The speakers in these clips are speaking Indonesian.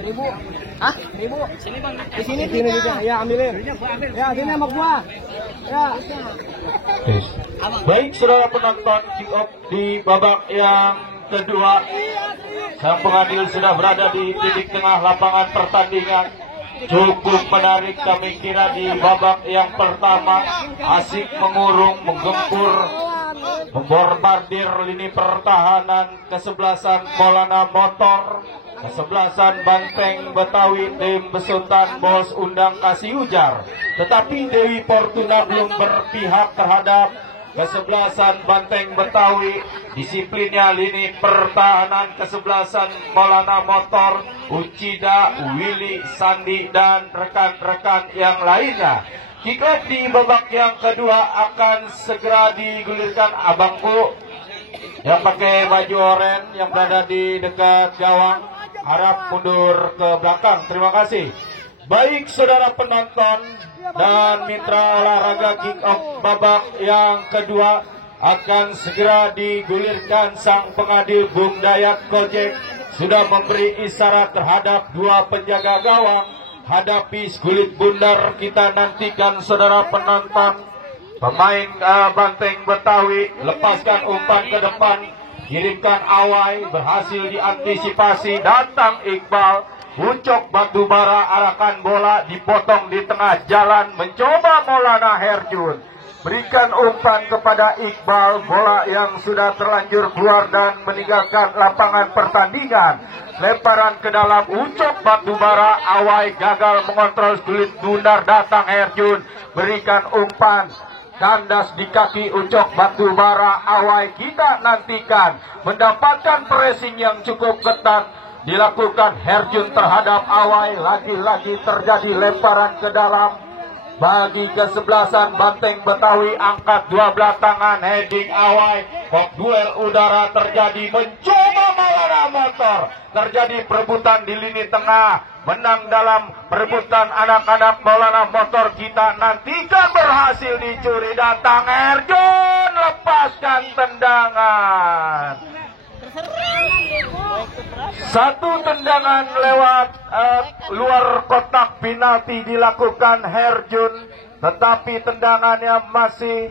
Seribu. Hah? 1000. Sini bang. Di sini juga. Ya ambilin. Ya sini sama gua. Ya. Baik saudara penonton, kick off di babak yang kedua. Sang pengadil sudah berada di titik tengah lapangan pertandingan. Cukup menarik, kami kira di babak yang pertama asik mengurung, menggempur, membombardir lini pertahanan kesebelasan Maulana Motor, kesebelasan Banteng Betawi tim besutan Bos Undang Kasih Ujar. Tetapi Dewi Fortuna belum berpihak terhadap kesebelasan Banteng Betawi. Disiplinnya lini pertahanan kesebelasan Maulana Motor, Ucida, Willy, Sandi, dan rekan-rekan yang lainnya. Kick off di babak yang kedua akan segera digulirkan. Abangku yang pakai baju oranye yang berada di dekat gawang harap mundur ke belakang. Terima kasih. Baik saudara penonton dan mitra olahraga, kick off babak yang kedua akan segera digulirkan. Sang pengadil Bung Dayat Gojek sudah memberi isyarat terhadap dua penjaga gawang. Hadapi kulit bundar, kita nantikan saudara penonton. Pemain Banteng Betawi lepaskan umpan ke depan, kirimkan awai, berhasil diantisipasi. Datang Iqbal, Ucok Batubara arahkan bola, dipotong di tengah jalan. Mencoba Maulana Herjun, berikan umpan kepada Iqbal, bola yang sudah terlanjur keluar dan meninggalkan lapangan pertandingan. Lemparan ke dalam, Ucok Batubara, awai gagal mengontrol kulit bundar. Datang Herjun, berikan umpan, kandas di kaki Ucok Batubara. Awai kita nantikan mendapatkan pressing yang cukup ketat dilakukan Herjun terhadap awai. Lagi-lagi terjadi lemparan ke dalam bagi kesebelasan Banteng Betawi. Angkat dua belah tangan, heading awai, kok duel udara terjadi. Mencoba Maulana Motor, terjadi perebutan di lini tengah. Menang dalam perebutan anak-anak Maulana Motor. Kita nantikan berhasil dicuri. Datang Herjun, lepaskan tendangan. Satu tendangan lewat luar kotak penalti dilakukan Herjun, tetapi tendangannya masih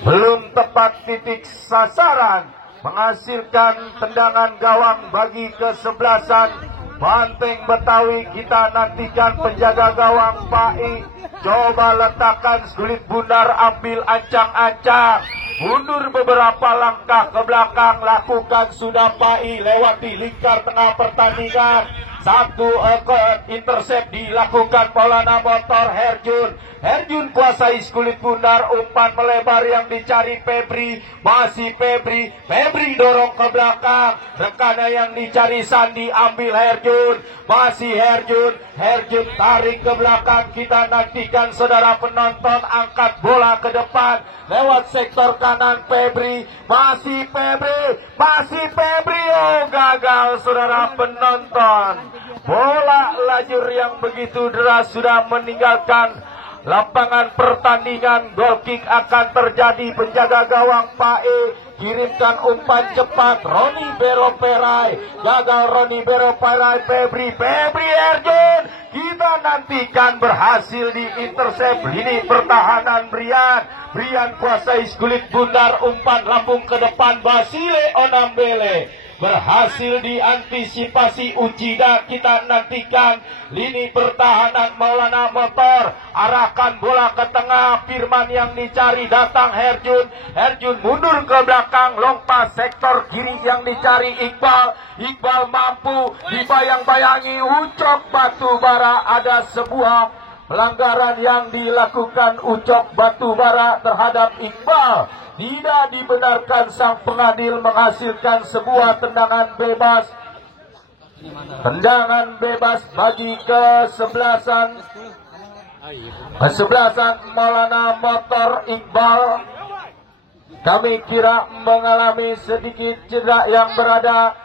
belum tepat titik sasaran, menghasilkan tendangan gawang bagi kesebelasan Banteng Betawi. Kita nantikan penjaga gawang Pai, coba letakkan kulit bundar, ambil ancang-ancang, mundur beberapa langkah ke belakang, lakukan sudah Pai, lewati lingkar tengah pertandingan. Satu intercept dilakukan Maulana Motor. Herjun kuasai kulit bundar, umpan melebar yang dicari Febri, masih Febri dorong ke belakang, rekannya yang dicari Sandi, ambil Herjun, masih Herjun tarik ke belakang. Kita nantikan saudara penonton, angkat bola ke depan lewat sektor kanan Febri, masih Febri, oh gagal saudara penonton. Bola lajur yang begitu deras sudah meninggalkan lapangan pertandingan. Goal kick akan terjadi. Penjaga gawang Pae kirimkan umpan cepat, Roni Beroperai, gagal Roni Beroperai. Febri Herjun, kita nantikan berhasil di intercept lini pertahanan Brian kuasai kulit bundar, umpan lambung ke depan Basile Onambele, berhasil diantisipasi Ucida. Kita nantikan lini pertahanan Maulana Motor, arahkan bola ke tengah, Firman yang dicari, datang Herjun mundur ke belakang, lompat sektor kiri yang dicari Iqbal mampu dibayang-bayangi Ucok Batubara. Ada sebuah pelanggaran yang dilakukan Ucok Batubara terhadap Iqbal. Tidak dibenarkan, sang pengadil menghasilkan sebuah tendangan bebas. Tendangan bebas bagi kesebelasan Maulana Motor. Iqbal kami kira mengalami sedikit cedera yang berada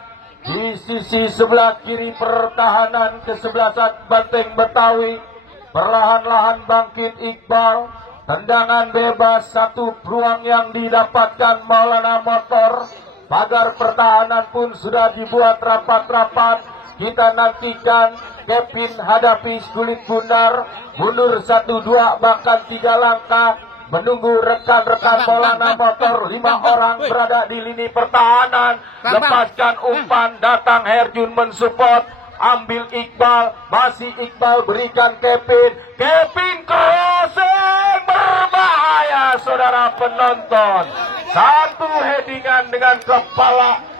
di sisi sebelah kiri pertahanan kesebelasan Banteng Betawi. Perlahan-lahan bangkit Iqbal. Tendangan bebas, satu peluang yang didapatkan Maulana Motor. Pagar pertahanan pun sudah dibuat rapat-rapat. Kita nantikan Kevin hadapi Kulit Bundar. Mundur 1-2 bahkan 3 langkah. Menunggu rekan-rekan Maulana Motor. 5 orang berada di lini pertahanan. Lepaskan umpan, datang Herjun mensupport. Ambil Iqbal, masih Iqbal berikan Kevin. Kevin crossing, berbahaya saudara penonton. Satu headingan dengan kepala.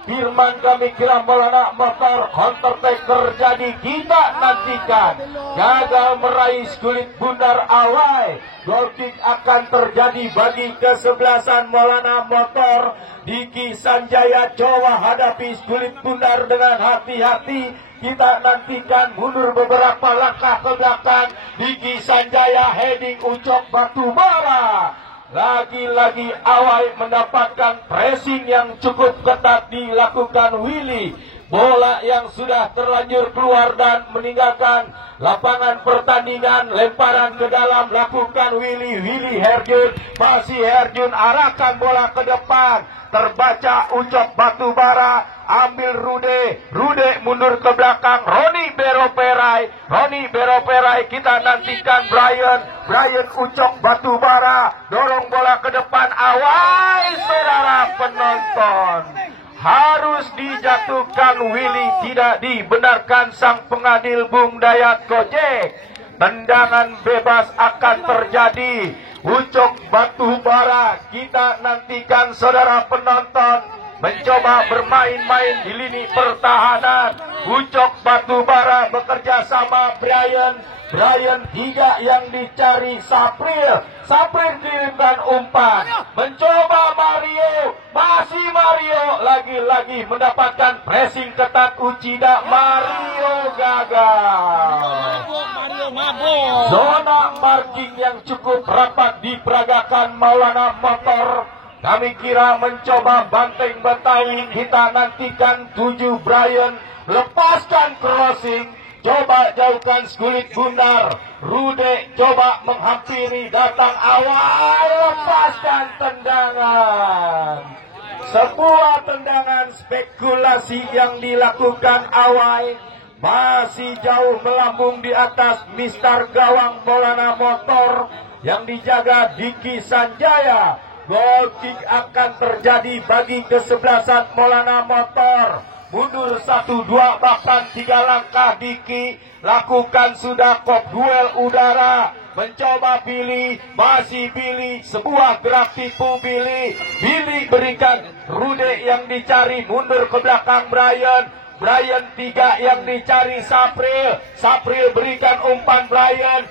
Firman kami kira Maulana Motor, counter attack terjadi. Kita nantikan gagal meraih Kulit Bundar awal. Goal kick akan terjadi bagi kesebelasan Maulana Motor. Diki Sanjaya coba hadapi Kulit Bundar dengan hati-hati. Kita nantikan mundur beberapa langkah ke belakang. Diki Sanjaya heading Ucok Batubara. Lagi-lagi Awai mendapatkan pressing yang cukup ketat dilakukan Willy. Bola yang sudah terlanjur keluar dan meninggalkan lapangan pertandingan. Lemparan ke dalam lakukan Willy Herjun. Masih Herjun arahkan bola ke depan. Terbaca Ucok Batubara, ambil Rude mundur ke belakang. Roni Beroperai kita nantikan Brian Ucok Batubara, dorong bola ke depan. Awai saudara penonton, harus dijatuhkan Willy, tidak dibenarkan sang pengadil Bung Dayat Gojek. Tendangan bebas akan terjadi. Ucok Batubara, kita nantikan saudara penonton mencoba bermain-main di lini pertahanan. Ucok Batubara bekerja sama Brian 3 yang dicari Sapril kirimkan umpan, mencoba Mario, masih Mario, lagi-lagi mendapatkan pressing ketat Uchida. Mario gagal. Zona marking yang cukup rapat diperagakan Maulana Motor. Kami kira mencoba banteng Betawi. Kita nantikan 7 Brian, lepaskan crossing, coba jauhkan Kulit Bundar. Rude coba menghampiri, datang Awal, lepaskan tendangan. Sebuah tendangan spekulasi yang dilakukan Awal. Masih jauh melambung di atas Mister Gawang Maulana Motor yang dijaga Diki Sanjaya. Goal kick akan terjadi bagi kesebelasan Maulana Motor. Mundur 1-2 bahkan 3 langkah. Diki lakukan sudah kop duel udara. Mencoba Billy, masih Billy, sebuah gerak tipu Billy berikan Rude yang dicari, mundur ke belakang Brian 3 yang dicari Sapril berikan umpan Brian.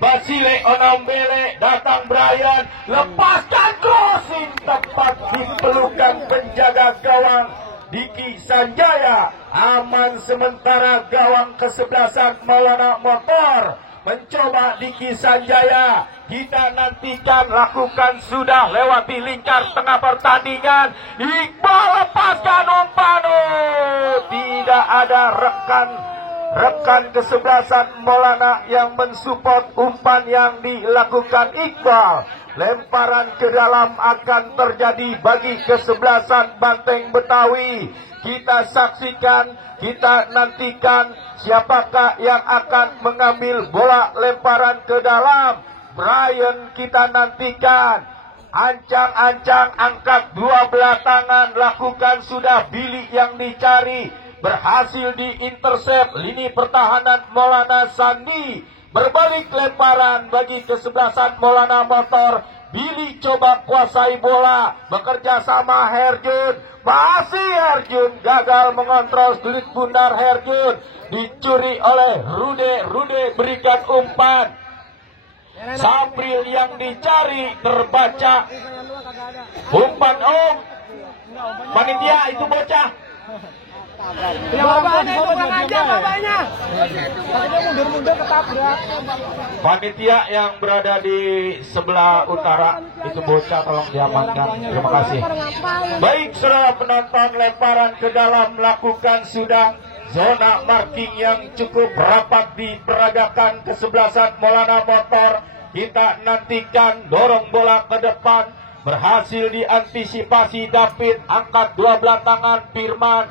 Basile Onombele, datang Brian, lepaskan crossing tepat di pelukan penjaga gawang Diki Sanjaya. Aman sementara gawang kesebelasan Maulana Motor. Mencoba Diki Sanjaya, kita nantikan lakukan sudah lewati lingkar tengah pertandingan. Iqbal lepaskan umpan, tidak ada rekan kesebelasan Maulana yang mensupport umpan yang dilakukan Iqbal. Lemparan ke dalam akan terjadi bagi kesebelasan Banteng Betawi. Kita saksikan, kita nantikan siapakah yang akan mengambil bola lemparan ke dalam. Brian kita nantikan. Ancang-ancang angkat 12 tangan, lakukan sudah Billy yang dicari. Berhasil diintersep lini pertahanan Maulana Sandi. Berbalik lemparan bagi kesebelasan Maulana Motor. Billy coba kuasai bola, bekerja sama Herjun. Masih Herjun gagal mengontrol Kulit Bundar. Herjun dicuri oleh Rude berikan umpan. Sapril yang dicari, terbaca umpan panitia itu bocah. Panitia yang berada di sebelah utara itu bocah, tolong diamankan. Terima kasih. Baik saudara penonton, lemparan ke dalam lakukan sudah. zona marking yang cukup rapat diperagakan kesebelasan Maulana Motor. Kita nantikan dorong bola ke depan, berhasil diantisipasi David, angkat dua belah tangan Firman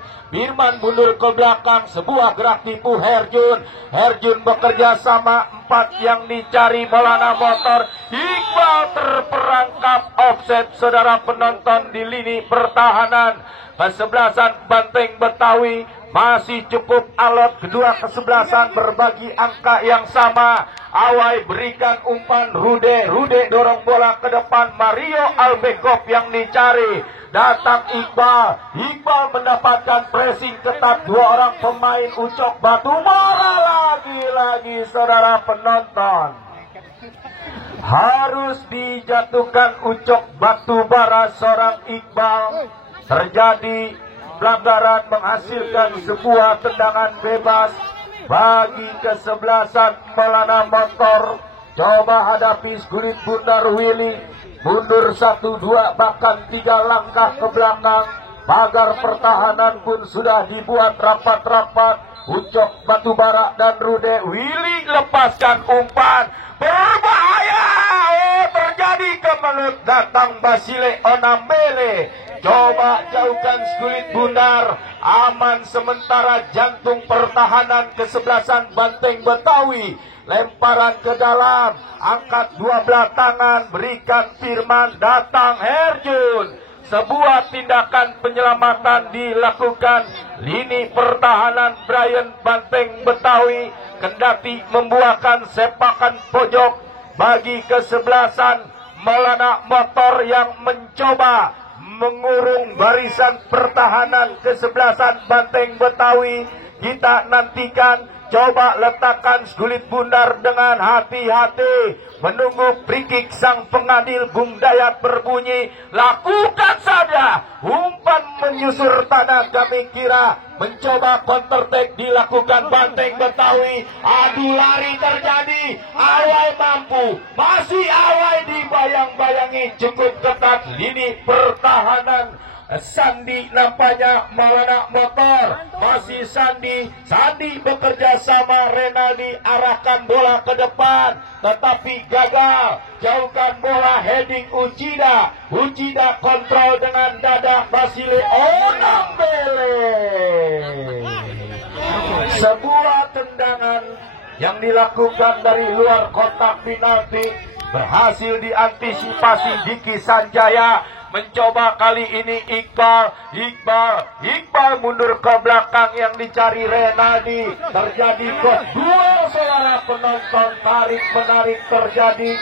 mundur ke belakang, sebuah gerak tipu Herjun bekerja sama, 4 yang dicari Maulana Motor. Iqbal terperangkap offset saudara penonton di lini pertahanan. Kesebelasan Banteng Betawi masih cukup alot, kedua kesebelasan berbagi angka yang sama. Awai berikan umpan Rude dorong bola ke depan, Mario Albekov yang dicari, datang Iqbal mendapatkan pressing ketat dua orang pemain Ucok Batubara. Lagi saudara penonton, harus dijatuhkan Ucok Batubara seorang Iqbal. Terjadi pelanggaran menghasilkan sebuah tendangan bebas bagi kesebelasan Maulana Motor. Coba hadapi Skulit Bundar Willy, mundur 1-2 bahkan 3 langkah ke belakang. Pagar pertahanan pun sudah dibuat rapat-rapat. Ucok Batubara dan Rude, Willy lepaskan umpan, berbahaya. Terjadi kemelut, datang Basile Onambele. Coba jauhkan Skulit Bundar, aman sementara jantung pertahanan kesebelasan Banteng Betawi. Lemparan ke dalam, angkat dua belah tangan, berikan Firman, datang Herjun. Sebuah tindakan penyelamatan dilakukan lini pertahanan Brian Banteng Betawi, kendati membuahkan sepakan pojok bagi kesebelasan Maulana Motor yang mencoba mengurung barisan pertahanan kesebelasan Banteng Betawi. Kita nantikan, coba letakkan Skulit Bundar dengan hati-hati, menunggu free kick sang pengadil Bung Dayat berbunyi. Lakukan saja, umpan menyusur tanah. Kami kira mencoba counter attack dilakukan Banteng Betawi. Adu lari terjadi, Awai mampu, masih Awai dibayang-bayangi cukup ketat lini pertahanan. Sandi nampaknya Maulana Motor, masih Sandi bekerja sama Renaldi, arahkan bola ke depan tetapi gagal. Jauhkan bola, heading Uchida kontrol dengan dada Basile Onambele. Sebuah tendangan yang dilakukan dari luar kotak penalti berhasil diantisipasi Diki Sanjaya. Mencoba kali ini Iqbal mundur ke belakang, yang dicari Renaldi. Terjadi duel saudara penonton, tarik menarik terjadi.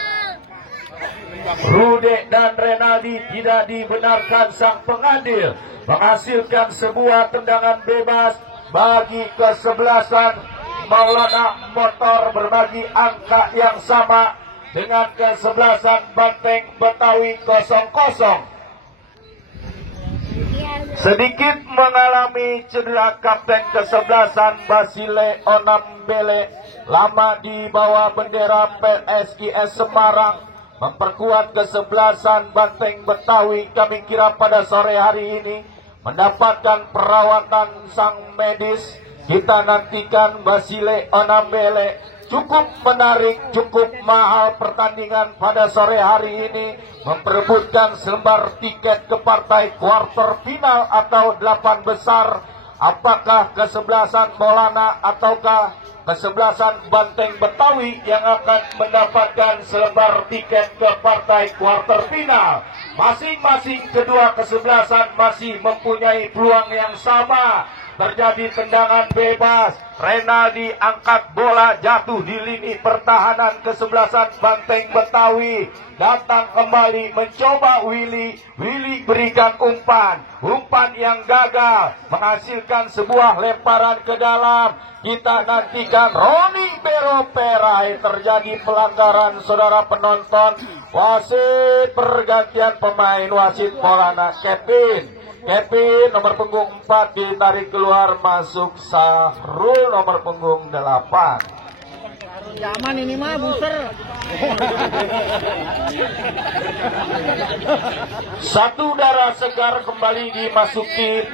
Rude dan Renaldi tidak dibenarkan sang pengadil, menghasilkan sebuah tendangan bebas bagi kesebelasan Maulana Motor, berbagi angka yang sama dengan kesebelasan Banteng Betawi 0-0. Sedikit mengalami cedera kapten kesebelasan Basile Onambele, lama di bawah bendera PSIS Semarang, memperkuat kesebelasan Banteng Betawi. Kami kira pada sore hari ini mendapatkan perawatan sang medis. Kita nantikan Basile Onambele. Cukup menarik, cukup mahal pertandingan pada sore hari ini, memperebutkan selembar tiket ke partai kuarter final atau 8 besar. Apakah kesebelasan Maulana ataukah kesebelasan Banteng Betawi yang akan mendapatkan selembar tiket ke partai kuarter final? Masing-masing kedua kesebelasan masih mempunyai peluang yang sama. Terjadi tendangan bebas, Renaldi angkat bola, jatuh di lini pertahanan kesebelasan Banteng Betawi. Datang kembali mencoba Willy berikan umpan yang gagal, menghasilkan sebuah lemparan ke dalam. Kita nantikan Roni Beroperai. Terjadi pelanggaran saudara penonton. Wasit pergantian pemain, wasit Maulana Kevin nomor punggung 4 ditarik keluar, masuk Sahrul nomor punggung 8. Zaman ini mah buser. Satu darah segar kembali dimasuki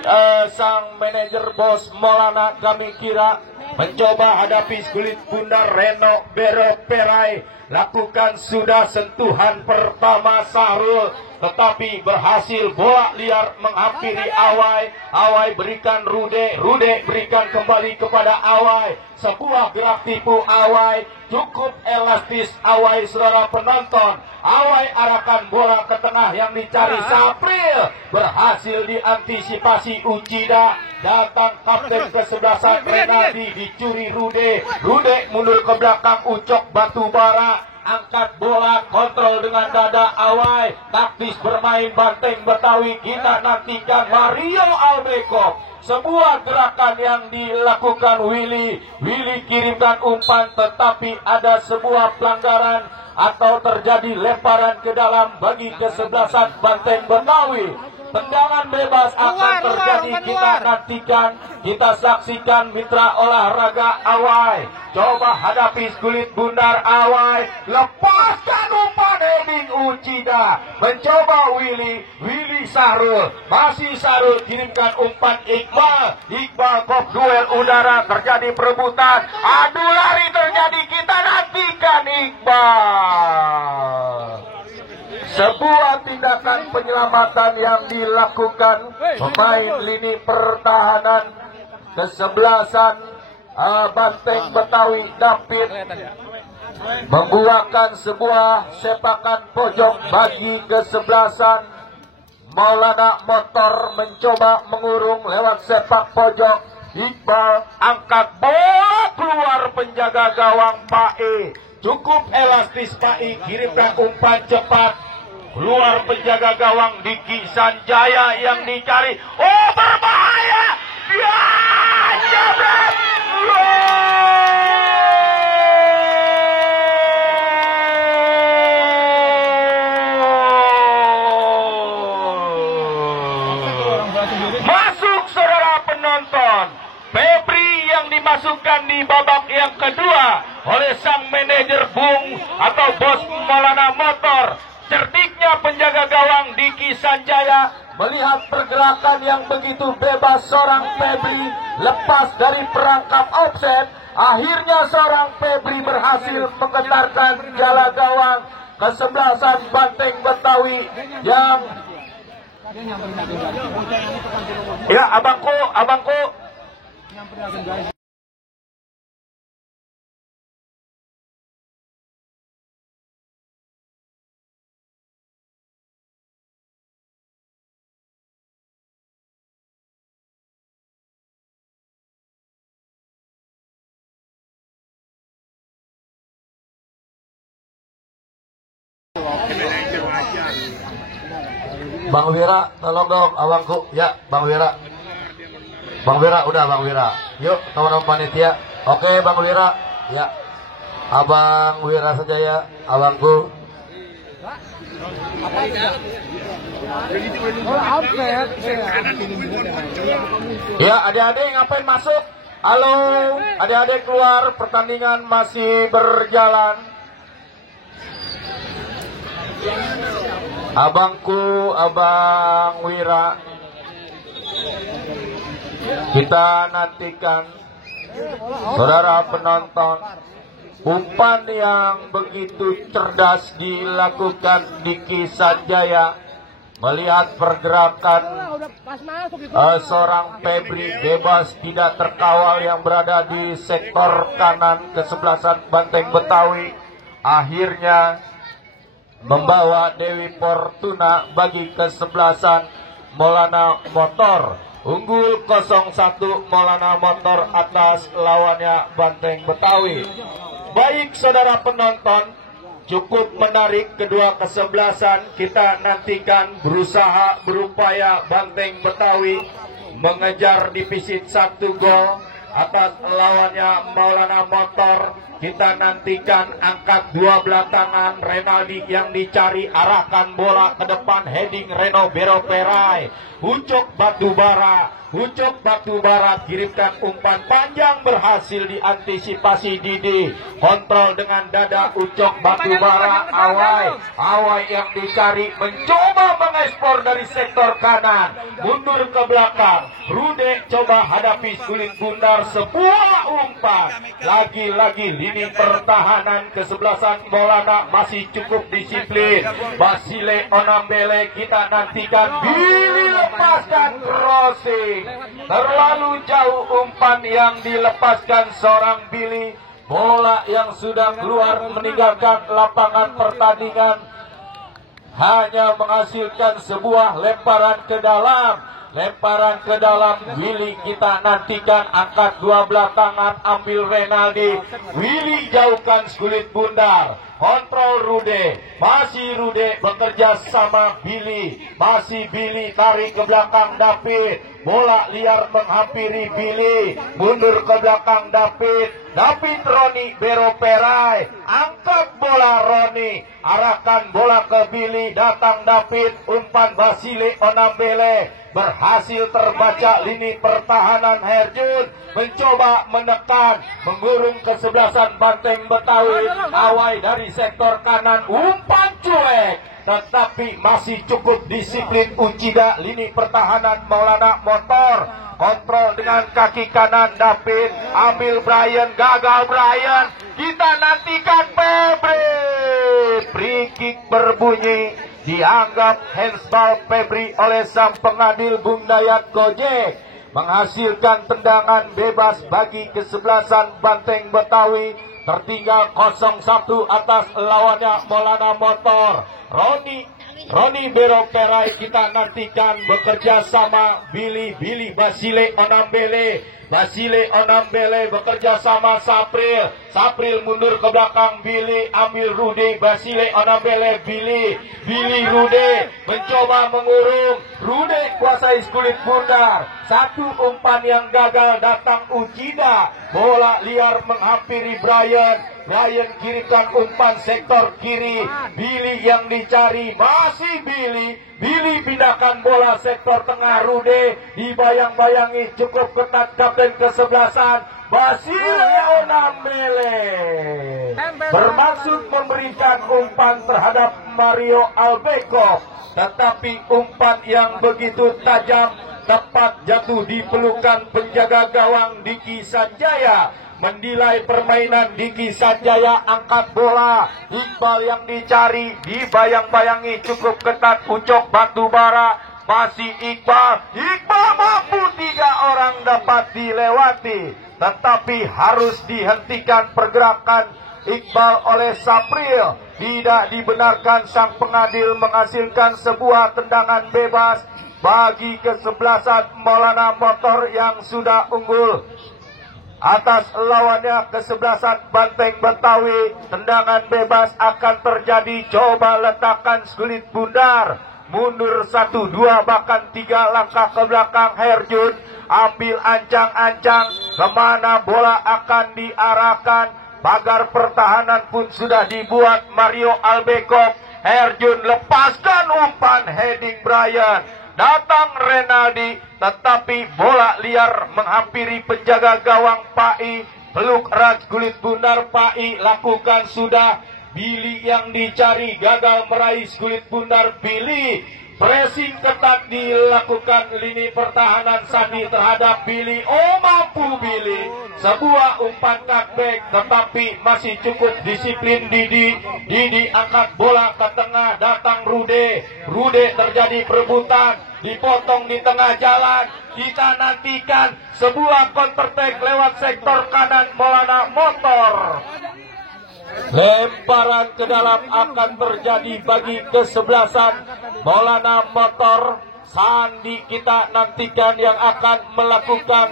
sang manajer bos Maulana. Kami kira mencoba hadapi kulit bundar Reno Bero Perai. Lakukan sudah sentuhan pertama Sahrul, tetapi berhasil bola liar menghampiri Awai. Awai berikan Rude, Rude berikan kembali kepada Awai. Sebuah gerak tipu Awai, cukup elastis Awai, saudara penonton. Awai arahkan bola ke tengah yang dicari Sapril, berhasil diantisipasi Uchida. Datang kapten kesebelasan Renaldi, dicuri Rude. Rude mundur ke belakang, Ucok Batubara angkat bola, kontrol dengan dada Awai. Taktis bermain Banteng Betawi. Kita nantikan Mario Albeko. Sebuah gerakan yang dilakukan Willy. Willy kirimkan umpan, tetapi ada sebuah pelanggaran atau terjadi lemparan ke dalam bagi kesebelasan Banteng Betawi. Tendangan bebas akan terjadi. Kita nantikan, kita saksikan mitra olahraga Awai. Coba hadapi kulit bundar Awai. Lepaskan umpan heading Uchida. Mencoba Willy. Willy Sahrul. Masih Sahrul kirimkan umpan Iqbal. Iqbal kop duel udara, terjadi perebutan. Adu lari terjadi. Kita nantikan Iqbal. Sebuah tindakan penyelamatan yang dilakukan pemain lini pertahanan kesebelasan Banteng Betawi David membuahkan sebuah sepakan pojok bagi kesebelasan Maulana Motor. Mencoba mengurung lewat sepak pojok. Iqbal angkat bola keluar penjaga gawang Pae. Cukup elastis Pae, kirimkan umpan cepat keluar penjaga gawang Diki Sanjaya yang dicari. Oh, berbahaya. Ya, jabret. Masuk saudara penonton. Febri yang dimasukkan di babak yang kedua oleh sang manajer Bung atau bos Maulana Motor. Cerdiknya penjaga gawang Diki Sanjaya melihat pergerakan yang begitu bebas seorang Febri lepas dari perangkap offset. Akhirnya seorang Febri berhasil menggetarkan jala gawang kesebelasan Banteng Betawi yang ya abangku Bang Wira, tolong dong abangku. Ya, Bang Wira. Bang Wira, udah Bang Wira. Yuk, teman-teman panitia. Oke, Bang Wira. Ya. Abang Wira saja ya, abangku. Ya, adik-adik ngapain masuk? Halo, adik-adik keluar, pertandingan masih berjalan. Abangku, Abang Wira, kita nantikan saudara penonton. Umpan yang begitu cerdas dilakukan Diki Sanjaya. Melihat pergerakan seorang Febri bebas tidak terkawal yang berada di sektor kanan kesebelasan Banteng Betawi. Akhirnya membawa Dewi Fortuna bagi kesebelasan Maulana Motor. Unggul 0-1 Maulana Motor atas lawannya Banteng Betawi. Baik saudara penonton, cukup menarik kedua kesebelasan. Kita nantikan berusaha berupaya Banteng Betawi mengejar defisit 1 gol atas lawannya Maulana Motor. Kita nantikan angkat dua belah tangan Renaldi yang dicari, arahkan bola ke depan, heading Reno Bero Perai. Ucok Batubara Ucok Batu Bara kirimkan umpan panjang, berhasil diantisipasi Didi. Kontrol dengan dada Ucok Batu Bara. Awai yang dicari mencoba mengekspor dari sektor kanan, mundur ke belakang. Rude coba hadapi Kulit Bundar, sebuah umpan. Lagi-lagi lini pertahanan kesebelasan Maulana masih cukup disiplin. Basile Onambele kita nantikan. Billy lepaskan crossing. Terlalu jauh umpan yang dilepaskan seorang Billy. Bola yang sudah keluar meninggalkan lapangan pertandingan hanya menghasilkan sebuah lemparan ke dalam. Lemparan ke dalam Willy kita nantikan, angkat dua belah tangan, ambil Renaldi. Willy jauhkan Kulit Bundar. Kontrol Rude, masih Rude bekerja sama Billy, masih Billy tarik ke belakang David. Bola liar menghampiri Billy, mundur ke belakang David. Roni Beroperai, angkat bola Roni, arahkan bola ke Billy, datang David, umpan Basile Onambele. Berhasil terbaca lini pertahanan Herjun, mencoba menekan, mengurung kesebelasan Banteng Betawi. Awai dari sektor kanan, umpan cuek, tetapi masih cukup disiplin Uchida. Lini pertahanan Maulana Motor, kontrol dengan kaki kanan David, ambil Brian, gagal Brian. Kita nantikan Febri. Free kick berbunyi, dianggap handsball Febri oleh sang pengadil Bung Dayat Gojek, menghasilkan tendangan bebas bagi kesebelasan Banteng Betawi. Tertinggal 0-1 atas lawannya Maulana Motor. Roni Beroperai kita nantikan bekerja sama Billy Basile Onambele. Basile Onambele bekerja sama Sapril mundur ke belakang Billy, ambil Rude. Basile Onambele Billy Rude mencoba mengurung. Rude kuasai Kulit Bundar. Satu umpan yang gagal, datang Uchida. Bola liar menghampiri Brian kirimkan umpan sektor kiri. Billy yang dicari, masih Billy pindahkan bola sektor tengah. Rude dibayang-bayangi, cukup ketat kapten kesebelasan Basile Onambele. Bermaksud memberikan umpan terhadap Mario Albekov, tetapi umpan yang begitu tajam tepat jatuh di pelukan penjaga gawang Diki Sanjaya. Mendilai permainan Diki Sanjaya, angkat bola. Iqbal yang dicari, dibayang-bayangi, cukup ketat Ucok Batu Bara. Masih Iqbal mampu, 3 orang dapat dilewati, tetapi harus dihentikan pergerakan Iqbal oleh Sapril. Tidak dibenarkan, sang pengadil menghasilkan sebuah tendangan bebas bagi kesebelasan Maulana Motor yang sudah unggul atas lawannya kesebelasan Banteng Betawi. Tendangan bebas akan terjadi. Coba letakkan Kulit Bundar, mundur 1, 2 bahkan 3 langkah ke belakang. Herjun ambil ancang-ancang, kemana bola akan diarahkan. Pagar pertahanan pun sudah dibuat Mario Albekov. Herjun lepaskan umpan, heading Brian, datang Renaldi, tetapi bola liar menghampiri penjaga gawang Pai. Peluk erat Kulit Bundar, Pai lakukan sudah. Billy yang dicari, gagal meraih Kulit Bundar. Billy pressing ketat dilakukan lini pertahanan Sandi terhadap Billy. Mampu Billy, sebuah umpan cutback, tetapi masih cukup disiplin Didi angkat bola ke tengah, datang Rude terjadi perebutan, dipotong di tengah jalan. Kita nantikan sebuah counter attack lewat sektor kanan Maulana Motor. Lemparan ke dalam akan terjadi bagi kesebelasan Maulana Motor. Sandi kita nantikan yang akan melakukan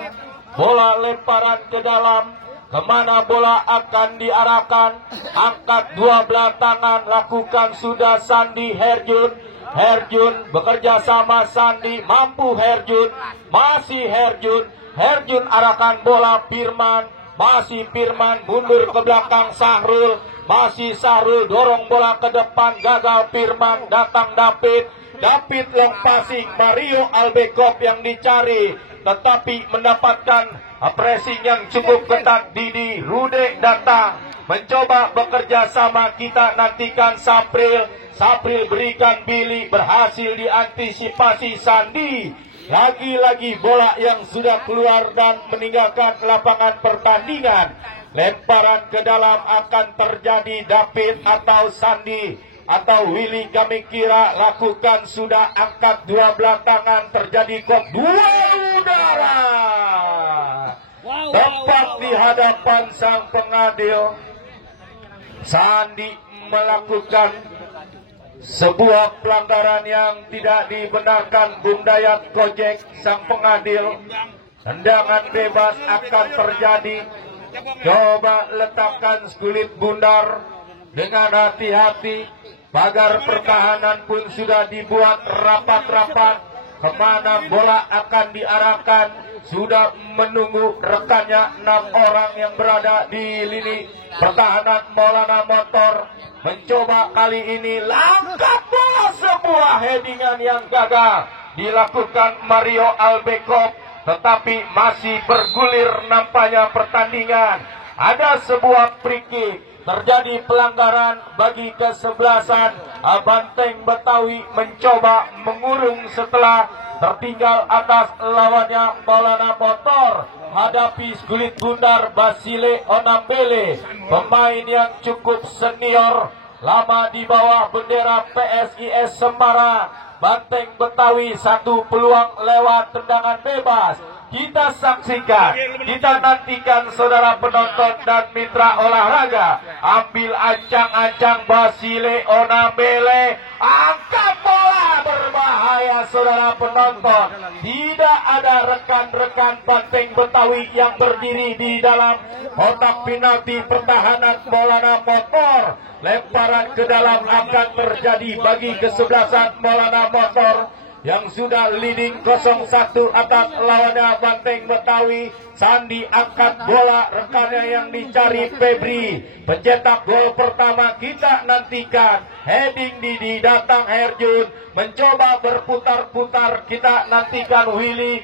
bola lemparan ke dalam. Kemana bola akan diarahkan? Angkat 2 belah tangan, lakukan sudah Sandi. Herjun bekerja sama Sandi, mampu Herjun, masih Herjun arahkan bola Firman. Masih Firman, mundur ke belakang Sahrul. Masih Sahrul, dorong bola ke depan, gagal Firman, datang David long passing, Mario Albekov yang dicari. tetapi mendapatkan pressing yang cukup ketat. Didi Rude datang mencoba bekerja sama, kita nantikan Sapril berikan Billy, berhasil diantisipasi Sandi. Lagi-lagi bola yang sudah keluar dan meninggalkan lapangan pertandingan. Lemparan ke dalam akan terjadi David atau Sandi atau Willy, kami kira lakukan, sudah angkat dua belah tangan, terjadi dua udara. Tepat di hadapan sang pengadil. Sandi melakukan sebuah pelanggaran yang tidak dibenarkan. Bung Dayat Gojek sang pengadil. Tendangan bebas akan terjadi. Coba letakkan kulit bundar dengan hati-hati. Pagar pertahanan pun sudah dibuat rapat-rapat. Kemana bola akan diarahkan, sudah menunggu rekannya 6 orang yang berada di lini pertahanan. Maulana Motor mencoba kali ini, langkah bola, sebuah headingan yang gagal dilakukan Mario Albekov, tetapi masih bergulir nampaknya pertandingan. Ada sebuah free kick, terjadi pelanggaran bagi kesebelasan Banteng Betawi, mencoba mengurung setelah tertinggal atas lawannya Maulana Motor. Hadapi kulit bundar Basile Onambele, pemain yang cukup senior, lama di bawah bendera PSIS Semarang. Banteng Betawi satu peluang lewat tendangan bebas. Kita saksikan, kita nantikan saudara penonton dan mitra olahraga. Ambil ancang-ancang Basile Onambele, angkat bola, berbahaya saudara penonton. Tidak ada rekan-rekan Banteng Betawi yang berdiri di dalam kotak penalti pertahanan Maulana Motor. Lemparan ke dalam akan terjadi bagi kesebelasan Maulana Motor yang sudah leading 0-1 atas lawannya Banteng Betawi. Sandi angkat bola, rekannya yang dicari Febri. Pencetak gol pertama kita nantikan. Heading Didi, datang Herjun, mencoba berputar-putar, kita nantikan Willy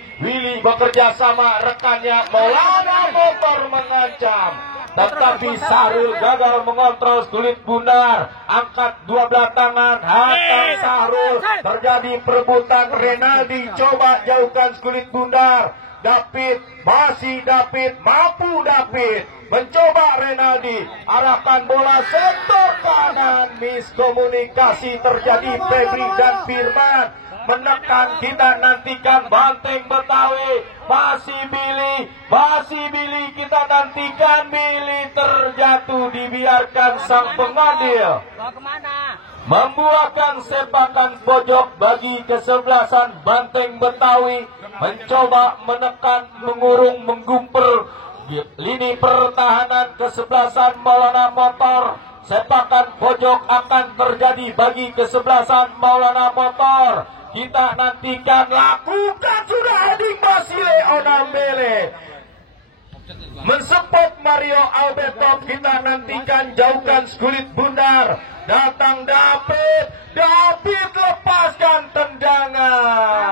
bekerja sama rekannya. Maulana Motor mengancam, tetapi Sahrul gagal mengontrol kulit bundar. Angkat dua belah tangan, hantam Sahrul, terjadi perebutan. Renaldi coba jauhkan kulit bundar. David, masih David, mampu David, mencoba Renaldi, arahkan bola sektor kanan, miskomunikasi terjadi. Febri dan Firman menekan, kita nantikan Banteng Betawi. Masih Billy, kita nantikan Billy, terjatuh, dibiarkan sang pengadil membuahkan sepakan pojok bagi kesebelasan Banteng Betawi. Mencoba menekan, mengurung, menggumper lini pertahanan kesebelasan Maulana Motor. Sepakan pojok akan terjadi bagi kesebelasan Maulana Motor. Kita nantikan, lakukan sudah heading Basile Onambele, mensupport Mario Albekov. Kita nantikan, jauhkan kulit bundar. Datang David, lepaskan tendangan.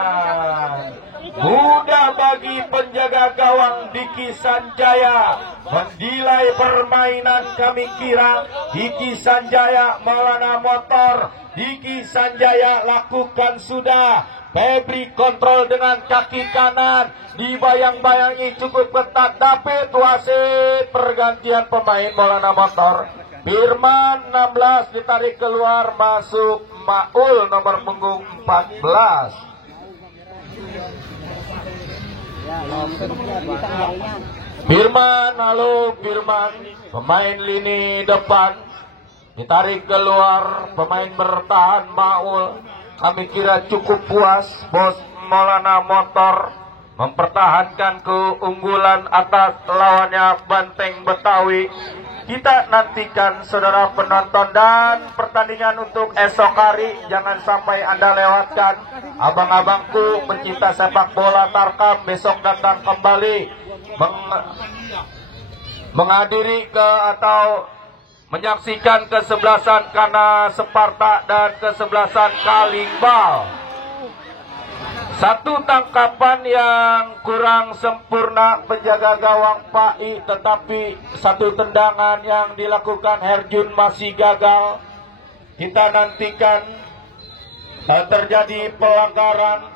Mudah bagi penjaga gawang Diki Sanjaya menilai permainan. Kami kira Diki Sanjaya, Maulana Motor, Diki Sanjaya lakukan sudah. Febri kontrol dengan kaki kanan, dibayang-bayangi cukup ketat. David, wasit, pergantian pemain Maulana Motor. Firman 16 ditarik keluar, masuk Maul nomor punggung 14. Firman, halo Firman, pemain lini depan, ditarik keluar pemain bertahan Maul. Kami kira cukup puas bos Maulana Motor mempertahankan keunggulan atas lawannya Banteng Betawi. Kita nantikan saudara penonton dan pertandingan untuk esok hari. Jangan sampai Anda lewatkan. Abang-abangku pencinta sepak bola Tarkam besok datang kembali menghadiri atau menyaksikan kesebelasan Kana Sparta dan kesebelasan Kalimbal. Satu tangkapan yang kurang sempurna penjaga gawang Pai, tetapi satu tendangan yang dilakukan Herjun masih gagal. Kita nantikan terjadi pelanggaran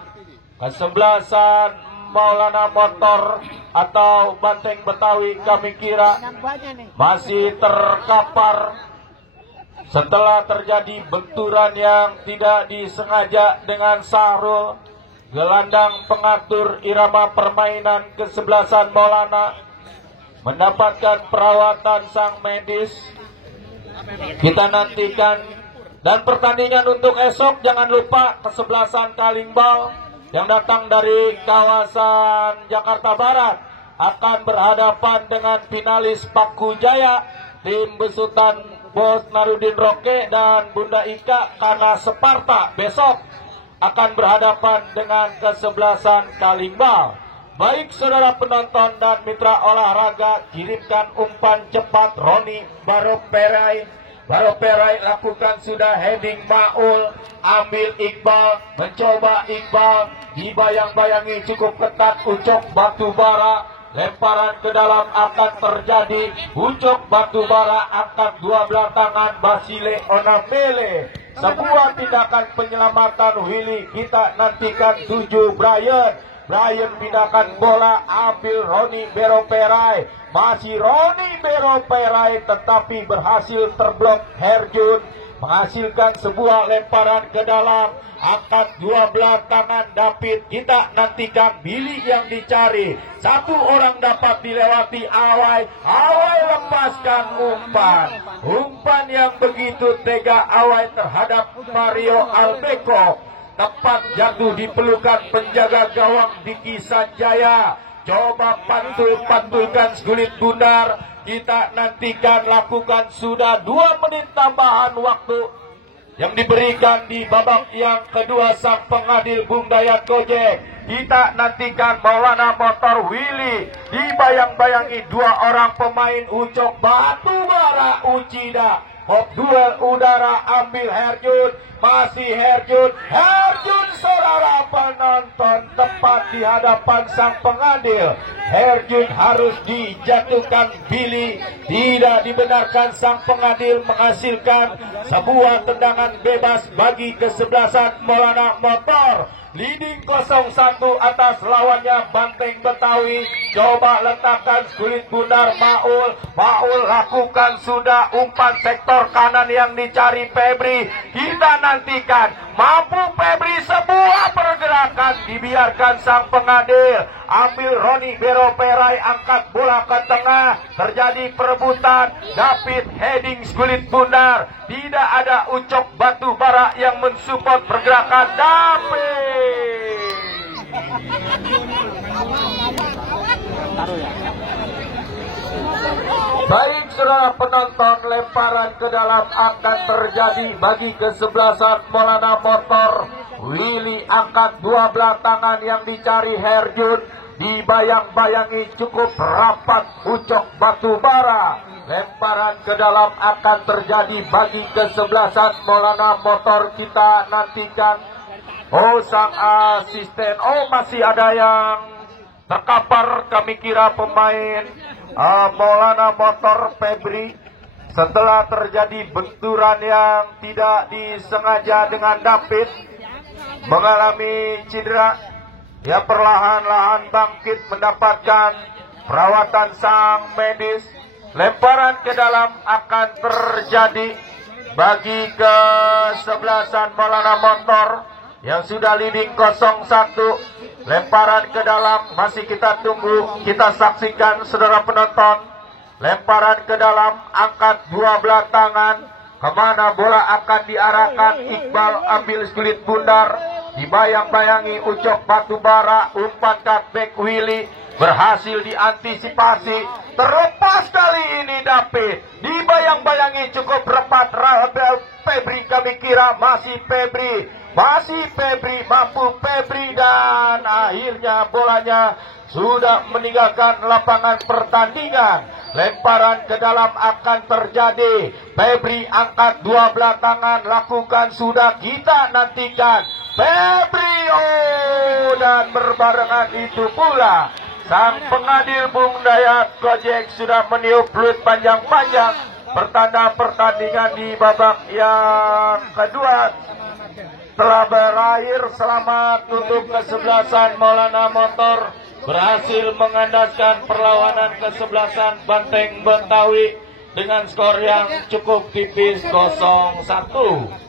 kesebelasan Maulana Motor atau Banteng Betawi. Kami kira masih terkapar setelah terjadi benturan yang tidak disengaja dengan Sahrul. Gelandang pengatur irama permainan kesebelasan Maulana mendapatkan perawatan sang medis. Kita nantikan. Dan pertandingan untuk esok jangan lupa kesebelasan Kalimbal yang datang dari kawasan Jakarta Barat akan berhadapan dengan finalis Paku Jaya, tim besutan Bos Narudin Roke dan Bunda Ika Kana Separta besok akan berhadapan dengan kesebelasan Kalimbal. Baik saudara penonton dan mitra olahraga, kirimkan umpan cepat Roni Baroperai. Baroperai lakukan sudah heading Maul, ambil Iqbal, mencoba Iqbal, dibayang-bayangi cukup ketat Ucok Batubara, lemparan ke dalam akan terjadi, Ucok Batubara angkat dua belah tangan Basile Onamele. Sebuah tindakan penyelamatan Willy, kita nantikan 7 Brian pindahkan bola, ambil Roni Beroperai, masih Roni Beroperai tetapi berhasil terblok Herjun, menghasilkan sebuah lemparan ke dalam, angkat dua belah tangan David. Kita nantikan Billy yang dicari, satu orang dapat dilewati Awai lepaskan umpan yang begitu tega Awai terhadap Mario Albeco. Tepat jatuh di pelukan penjaga gawang Diki Sanjaya. Coba pantulkan Skulit Bundar. Kita nantikan lakukan sudah 2 menit tambahan waktu yang diberikan di babak yang kedua sang pengadil Bung Dayat Gojek. Kita nantikan Maulana Motor Willy, dibayang-bayangi 2 orang pemain Ucok Batubara Ucida. Hop duel udara, ambil Herjun, masih Herjun saudara penonton tepat di hadapan sang pengadil. Herjun harus dijatuhkan Billy, tidak dibenarkan sang pengadil menghasilkan sebuah tendangan bebas bagi kesebelasan Maulana Motor. Leading 0-1 atas lawannya Banteng Betawi. Coba letakkan Skulit Bundar Maul lakukan sudah umpan sektor kanan yang dicari Febri. Kita nantikan mampu Febri, sebuah pergerakan dibiarkan sang pengadil. Ambil Roni Beroperai, angkat bola ke tengah, terjadi perebutan. David heading Skulit Bundar, tidak ada Ucok Batubara yang mensupport pergerakan David. Baik saudara penonton, lemparan ke dalam akan terjadi bagi kesebelasan Maulana Motor. Willy angkat dua belah tangan yang dicari Herjun, dibayang-bayangi cukup rapat Ucok Batubara. Lemparan ke dalam akan terjadi bagi kesebelasan Maulana Motor. Kita nantikan. Oh sang asisten, masih ada yang terkapar. Kami kira pemain Maulana Motor Febri. Setelah terjadi benturan yang tidak disengaja dengan David, mengalami cedera, ya perlahan-lahan bangkit mendapatkan perawatan sang medis. Lemparan ke dalam akan terjadi bagi kesebelasan Maulana Motor yang sudah leading 0-1. Lemparan ke dalam masih kita tunggu, kita saksikan saudara penonton. Lemparan ke dalam, angkat dua belah tangan. Kemana bola akan diarahkan? Iqbal ambil Skulit Bundar, dibayang-bayangi Ucok Batubara. Umpan cutback Willy berhasil diantisipasi. Terlepas kali ini David, dibayang-bayangi cukup rapat Febri. Kami kira masih Febri, mampu Febri, dan akhirnya bolanya sudah meninggalkan lapangan pertandingan. lemparan ke dalam akan terjadi. Febri angkat dua belah tangan, lakukan, sudah kita nantikan. Febri, dan berbarengan itu pula sang pengadil Bung Dayat Gojek sudah meniup peluit panjang-panjang, pertanda pertandingan di babak yang kedua telah berakhir. Selamat untuk kesebelasan Maulana Motor, berhasil mengandaskan perlawanan kesebelasan Banteng Betawi dengan skor yang cukup tipis 0-1.